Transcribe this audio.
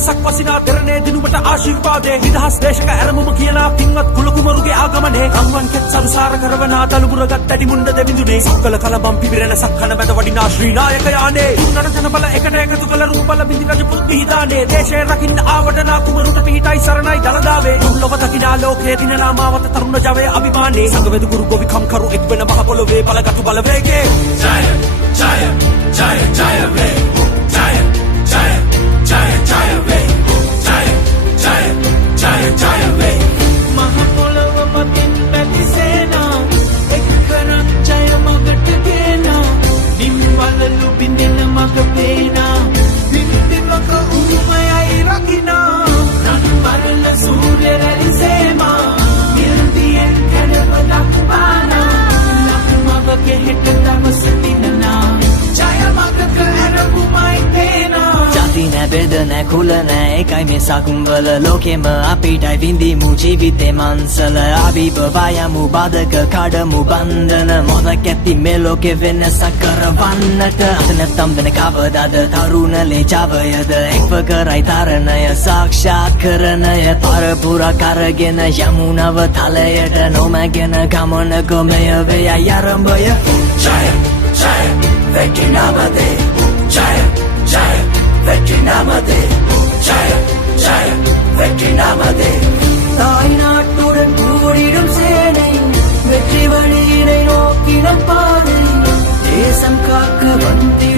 වැස්සක් වසිනා දෙරනේ දිනුමට ආශිර්වාදේ නිදහස් දේශක ඇරමුම කියනා පින්වත් කුලකුමරුගේ ආගමනේ රන්වන් කෙත් සරුසාර කරවනා දලුබුරගත් ඇඩි මුණ්ඩ දෙවිඳුනේ සක්කල කලබම් පිබිරෙන සක්කන මැද වඩිනා ශ්‍රී නායක යානේ තුන්නට ජනබල එකට එකතු කළ රූපල බිඳි රජපුත් පිහිදානේ දේශේ රකින්න ආවඩනා කුමරුට පිහිටයි සරණයි දලදාවේ දුර්ලභ දකිනා ලෝකයේ දිනනා මාවත තරුණ ජවයේ අභිමානේ සංගවේද ගුරු ගොවිකම් කරු එක් වෙන මහ පොළොවේ බලගතු බලවේගේ ජය ජය ජය ජය වේ ජය ජය ජය ජය වේ ජය ජය ජය ජය වේ මහ පොළොව මතින් පැති සේනා එක්කරක් ජය මගට ගේනා නිම්වලලු බින්දෙන මග පේනා බින්දිමක උරුමයයි රකිනා රන්වරල සූර්ය රැලි සේමා නිර්දියෙන් කැඩව දක්වානා ලක්මවගේ හෙට දවස දිනනා ජය මගක ඇරඹුමයි පේනා ජාති නෑ බෙද නෑ කුල නෑ එකයි මේ සකුම්වල ලෝකෙම අපිටයි විඳිමු ජීවිතේ මන්සල අභිභවයමු බාධක කඩමු බන්ධන මොදක් ඇති මේ ලෝකෙ වෙනසක් කරවන්නට අත නැත්තම් වෙන කවදාද තරුණ ලේජාවයද එක්ව කරයි තරණය සාක්ෂාත් කරණය පරපුරා කරගෙන යමු නව තලයට නොමැගෙන ගමනක මෙය වෙයයි ආරම්භය ජය ජය වෙටි නමදේ ජය ජය வெற்றி நமதே ஜய ஜய வெற்றி நமதே தாய் நாட்டுடன் கூடிடும் சேனை வெற்றி வழியினை நோக்கின பாதை தேசம் காக்க வந்தே